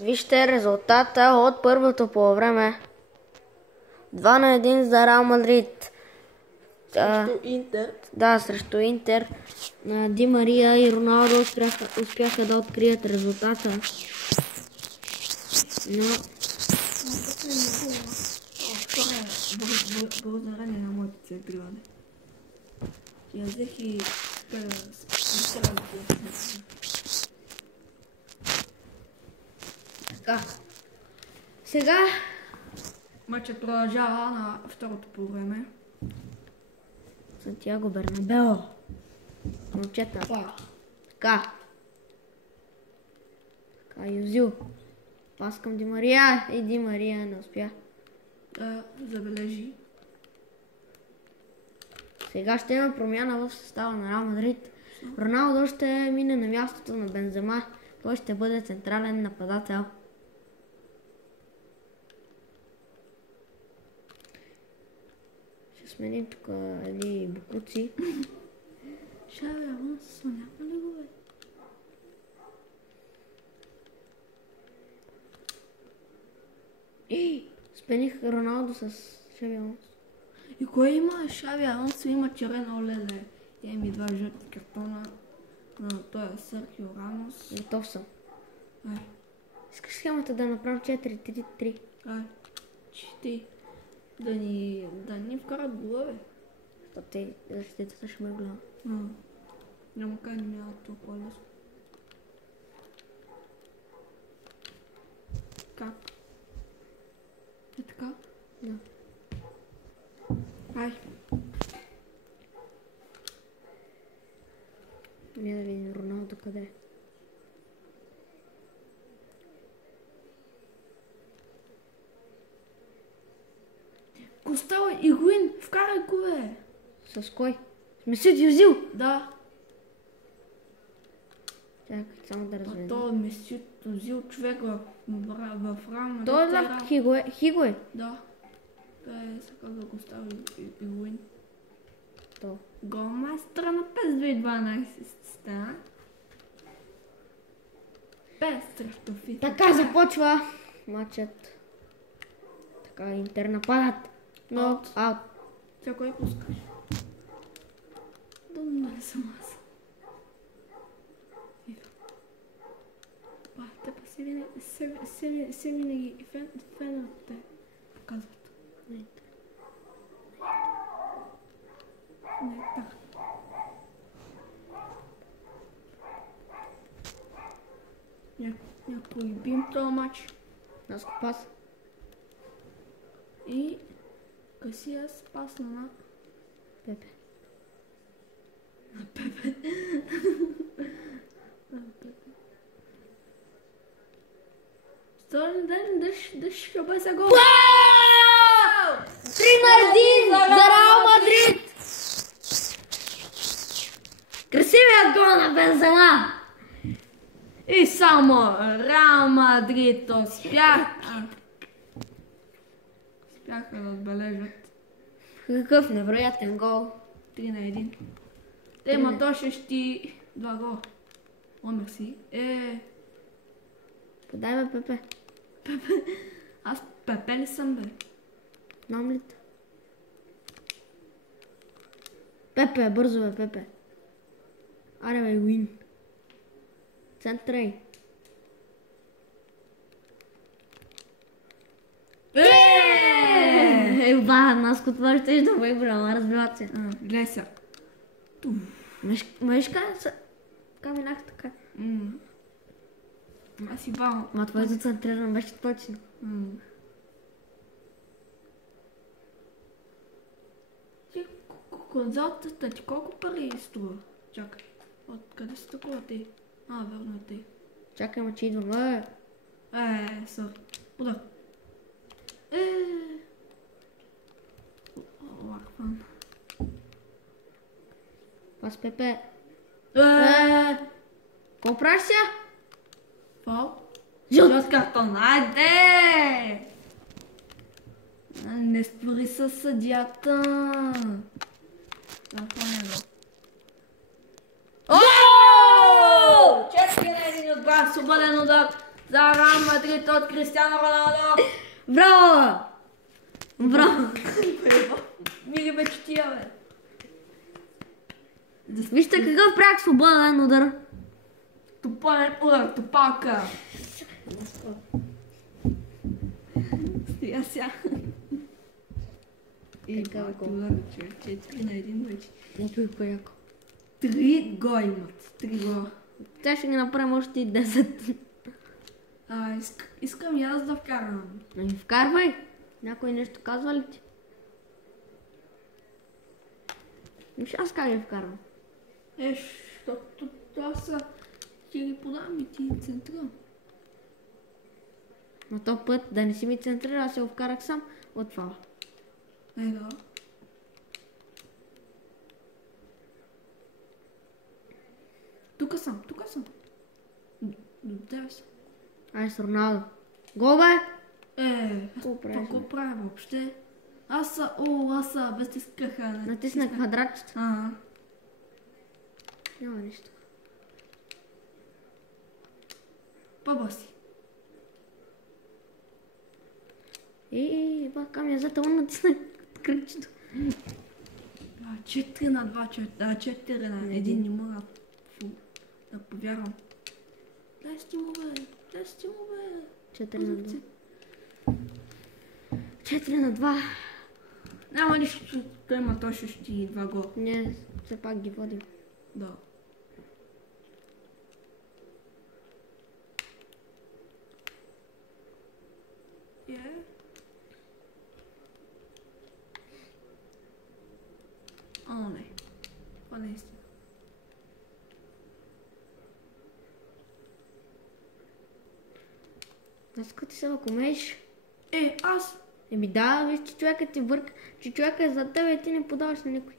Вижте резултата от първото полувреме. 2-1 за Реал Мадрид. Срещу Интер. Да, срещу Интер. Ди Мария и Роналдо успяха да открият резултата. Но... Благодарение на моите центриване. Я взех и... Така. Сега... Матчът продължава на второто полувреме. Сантьяго Бернабео. Момчета. Така. Така, Юзил. Пас към Ди Мария. И Ди Мария не успя да забележи. Сега ще има промяна в състава на Реал Мадрид. Роналдо ще мине на мястото на Бензема. Той ще бъде централен нападател. Ще сменим тук едни букуци. Шави Алонсо, няма ли го бе? Смених Роналдо с Шави Алонсо. И кой има Шави Алонсо, има черен олеле. Я ми 2 жълти картона. Той е Серхио Рамос. Готов съм. Искаш схемата да направим 4-3-3? Чити. Да ни вкарат голове. Те защитата ще ме гледа. Няма как не минават толкова лесно. Как? Е така? Да. Ай. Не да видим Роналдо къде е. Густаво Игуин, вкарай го бе! С кой? С Месут Юзил? Да. Чакай, само да разведем. То е Месут Юзил, човек в рама. Той е лав Хиго е. Да. Той е се казва Густаво Игуин. То. Голмайстъра на PES 2012 стана. PES срещу FIFA. Така започва матчът. Така, Интер нападат. Но аут. Тя кой пускаш? Да не съм аз. Те па се винаги феновете показват. Не така. Някой бим този матч. Нас го пас. И Касия спасна на Пепе. На Пепе. Столен ден да ще бъде гол. 3-1 за Реал Мадрид! Красивият гол на Бензема! И само Реал Мадрид успяха да отбележат. Какъв невероятен гол. 3-1. Те имат още 2 гола. О, мерси. Подай бе, Пепе. Аз Пепе ли съм бе? Знам ли те? Пепе, бързо бе, Пепе. Аре бе, Уин. Центрай. Нас котва ще да бъде разбива се. Гледай се. Мешка каменах така. Аз и бао. Ма твоето центрирано беше точно. Ти конзолата ти колко пари струва? Чакай. Откъде са такова ти? Верно е ти. Чакай, ма че идвам. Сори. Удар. Лаквам. Пас Пепе. Ко правиш сега? Фал? Жълт картон, айде! Не спори със съдията. Това не е гол. Ооо! Чакай на един отбран, свободен удар. за Реал Мадрид от Кристиано Роналдо. Браво! Браво! Мили мечтия, бе. Вижте какъв пряк свободен удар. Тупален удар, тупалка. Сега. И Така, бати гол. удар, 4 на 1 вече. Ето и кояко. 3 гола имат. 3 гола. Тя ще ги направим още и 10. Искам и аз да вкарам. Ами вкарвай. Някой нещо казва ли ти? Ще аз как ги вкарвам? Защото аз ще ги подам и ти централ. На този път да не си ми центрира, аз се го вкарах сам от фала. Да. Тук съм. Дай се. Ай с Роналдо. Гол бе! Какво правиш, бе? правя въобще? Аз без тискаха. Натисна квадратчето. Няма нищо. По-бързи. Бака ми е зата, он натисна кръгчето. 4 на 2, 4 на 1 не мога да повярвам. Дай стимул, бе. 4 на 2. 4 на 2. Няма нищо, той има точно 2 гола. Не, все пак ги водим. Да. Не. Това не е истина. Аз като ти се вакумееш. Аз. Еми да, виж, че човекът ти бърка, че човекът е за тебе и ти не подаваш на никой.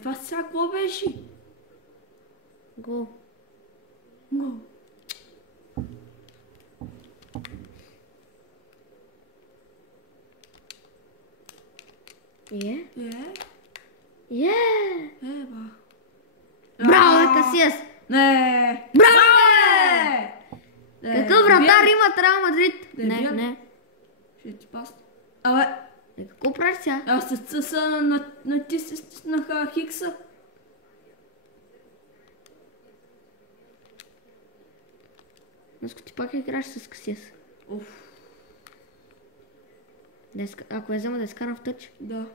Това сега какво беше? Гол. Гол. Ба. Браво, бе, Касиас! Не! Браво, бе! Какъв вратар имат Реал Мадрид? Не. Ще ти пасна. Абе, Какво правиш сега? аз се натиснаха Хикса. Днеска ти пак играеш с Касиас. Ако я взема да изкарам в тъч. Да.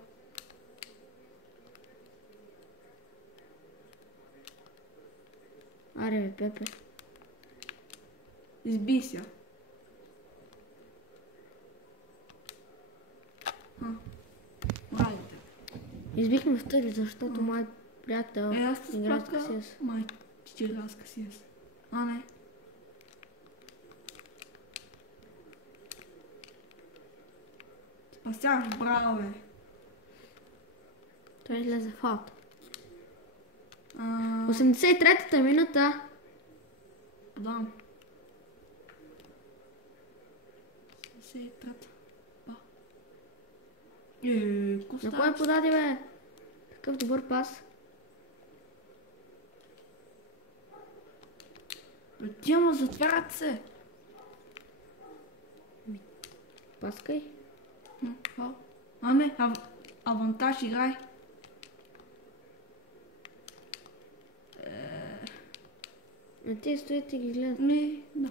Аре бе, Пепе. Изби се. Мразите. Избихме в тъч, защото мой приятел Аз с играе с пака. Касиас. Май, че игра с Касиас. Не. Спасяваш, браво, бе. Той излезе в аут. 83-та минута. Да. 83-та. Какво На кой подаде, бе? Такъв добър пас. Тяма, затварят се. Паскай. Не, авантаж играй. На тия стоят и ги гледат. Да.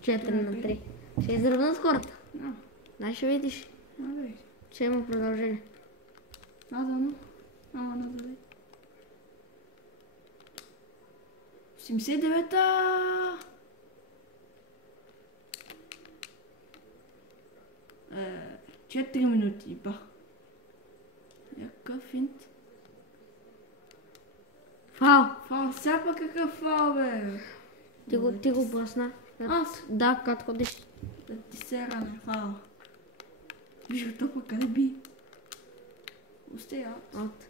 4 на 3. Ще изравна с хората. Да. Дай ще видиш, че има продължение. Надано. Ама надали. 79-та. Е, 4 минути, ба. Някакъв финт. Фал! Фал, сяпа какъв фал, бе. Ти го блъсна. Аз? Да, като ходиш. Да ти се ране, фал. Виж го толкова къде би. Остея. От.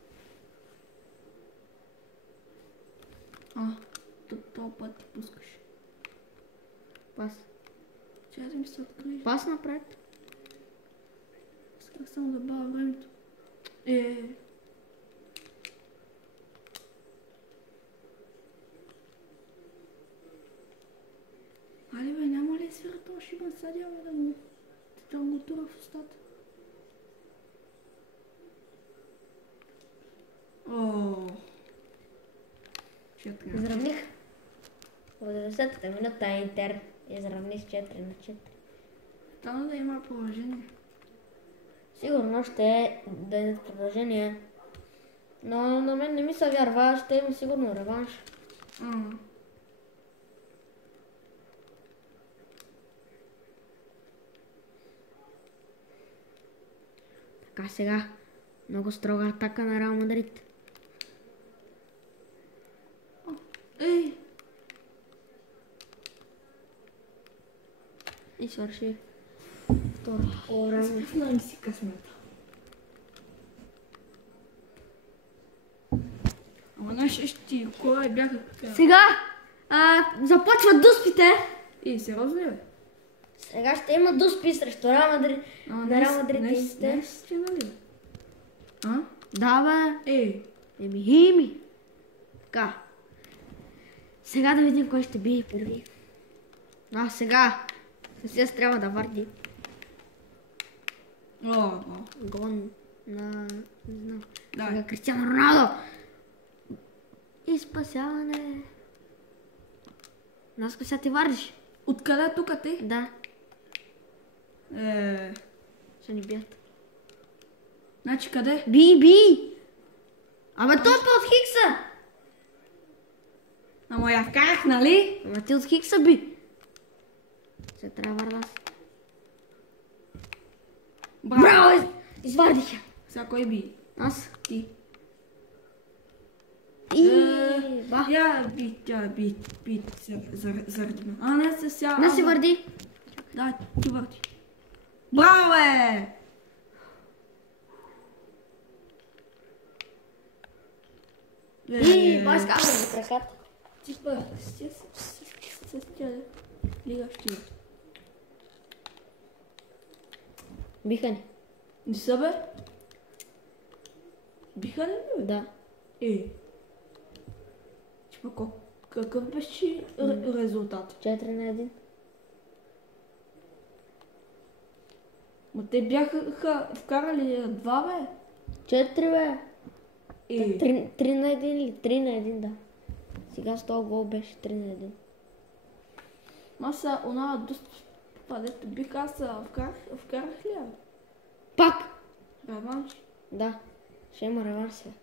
То път ти пускаш. Пас. Че да ми се откриеш. Пас напред. Исках само да бавя времето. ще ме съдя да му тура в устата. О, Изравних. В 90-та минута Интер изравни с 4-4. Стана да има положение. Сигурно ще дадат продължение. Но на мен не ми се вярва, ще има сигурно реванш. Така сега, много строга атака на Реал Мадрид. Ей! И свърши второ по време. Знам си късмета. Ама наши кой бяха така. Сега започват дуспите. Сериозно ли бе? Сега ще има дуспи срещу Реал Мадрид. На Реал Мадрид и Интер. Наистина ли? Да бе. Еми. Така. Сега да видим кой ще бие първи. Сега. Съсия трябва да върди. Гон на... не знам. Сега Кристиано Роналдо. И спасяване. Наско сега ти вардиш. Откъде тук ти? Да. Ще ни бият. Значи къде? Би! Абе той от Хикса! Ама я вкарах, нали? Ама ти от Хикса би! Сега трябва варда. Браво! Извардих я! Сега кой би? Аз? Ти. Ба! Я би заради ме. Не се ся. Не си върди! Да, ти върди. Браво бе! Бай скапа ми краката. Ти бе, с тя лига ще. Биха ни. Не са бе? Биха ли бе? Да. Какъв беше резултат? 4-1. Ма те бяха вкарали 2 бе? 4 бе. 3-1 или 3-1, да. Сега с този гол беше 3-1. Маса, она доста падето бих аз вкарах ли я? Пак! Реванш? Да. Ще има реванш сега.